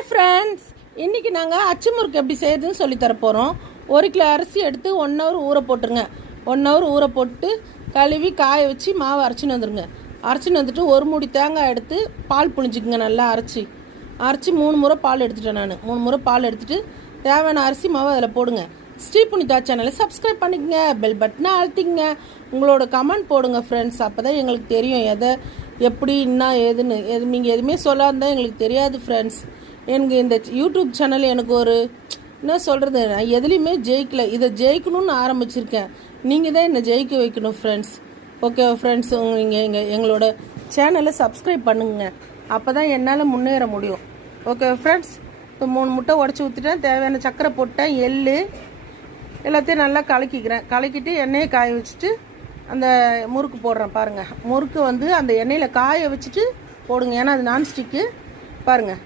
Hi friends, இன்றைக்கி நாங்கள் அச்சு முறுக்கு எப்படி செய்யுதுன்னு சொல்லித்தர போகிறோம். 1 கிலோ அரிசி எடுத்து 1 ஹவர் ஊற போட்டுருங்க. 1 ஹவர் ஊற போட்டு கழுவி காய வச்சு மாவு அரைச்சின்னு வந்துடுங்க. அரைச்சின்னு வந்துட்டு 1 மூடி தேங்காய் எடுத்து பால் புழிஞ்சிக்குங்க. நல்லா அரைச்சி 3 முறை பால் எடுத்துட்டேன். நான் 3 முறை பால் எடுத்துகிட்டு தேவையான அரிசி மாவு அதில் போடுங்க. ஸ்ரீ புனிதா சேனலை சப்ஸ்கிரைப் பண்ணிக்கங்க, பெல் பட்டனை அழுத்திங்க, உங்களோட கமெண்ட் போடுங்க ஃப்ரெண்ட்ஸ். அப்போ தான் எங்களுக்கு தெரியும் எதை எப்படி என்ன ஏதுன்னு. நீங்கள் எதுவுமே சொல்லாதான் எங்களுக்கு தெரியாது ஃப்ரெண்ட்ஸ். எனக்கு இந்த யூடியூப் சேனல் எனக்கு ஒரு என்ன சொல்கிறது, நான் எதுலேயுமே ஜெயிக்கலை. இதை ஜெயிக்கணும்னு ஆரம்பிச்சிருக்கேன். நீங்கள் தான் என்னை ஜெயிக்க வைக்கணும் ஃப்ரெண்ட்ஸ். ஓகே ஃப்ரெண்ட்ஸ், நீங்கள் எங்களோட சேனலை சப்ஸ்கிரைப் பண்ணுங்க. அப்போ தான் என்னால் முன்னேற முடியும். ஓகே ஃப்ரெண்ட்ஸ், இப்போ 3 முட்டை உடச்சி ஊற்றிட்டேன். தேவையான சர்க்கரை போட்டேன், எள்ளு எல்லாத்தையும் நல்லா கலக்கிட்டு எண்ணெயை காய வச்சுட்டு அந்த முறுக்கு போடுறேன். பாருங்கள், முறுக்கு அந்த எண்ணெயில் காய வச்சுட்டு போடுங்க, ஏன்னா அது நான்ஸ்டிக்கு. பாருங்கள்,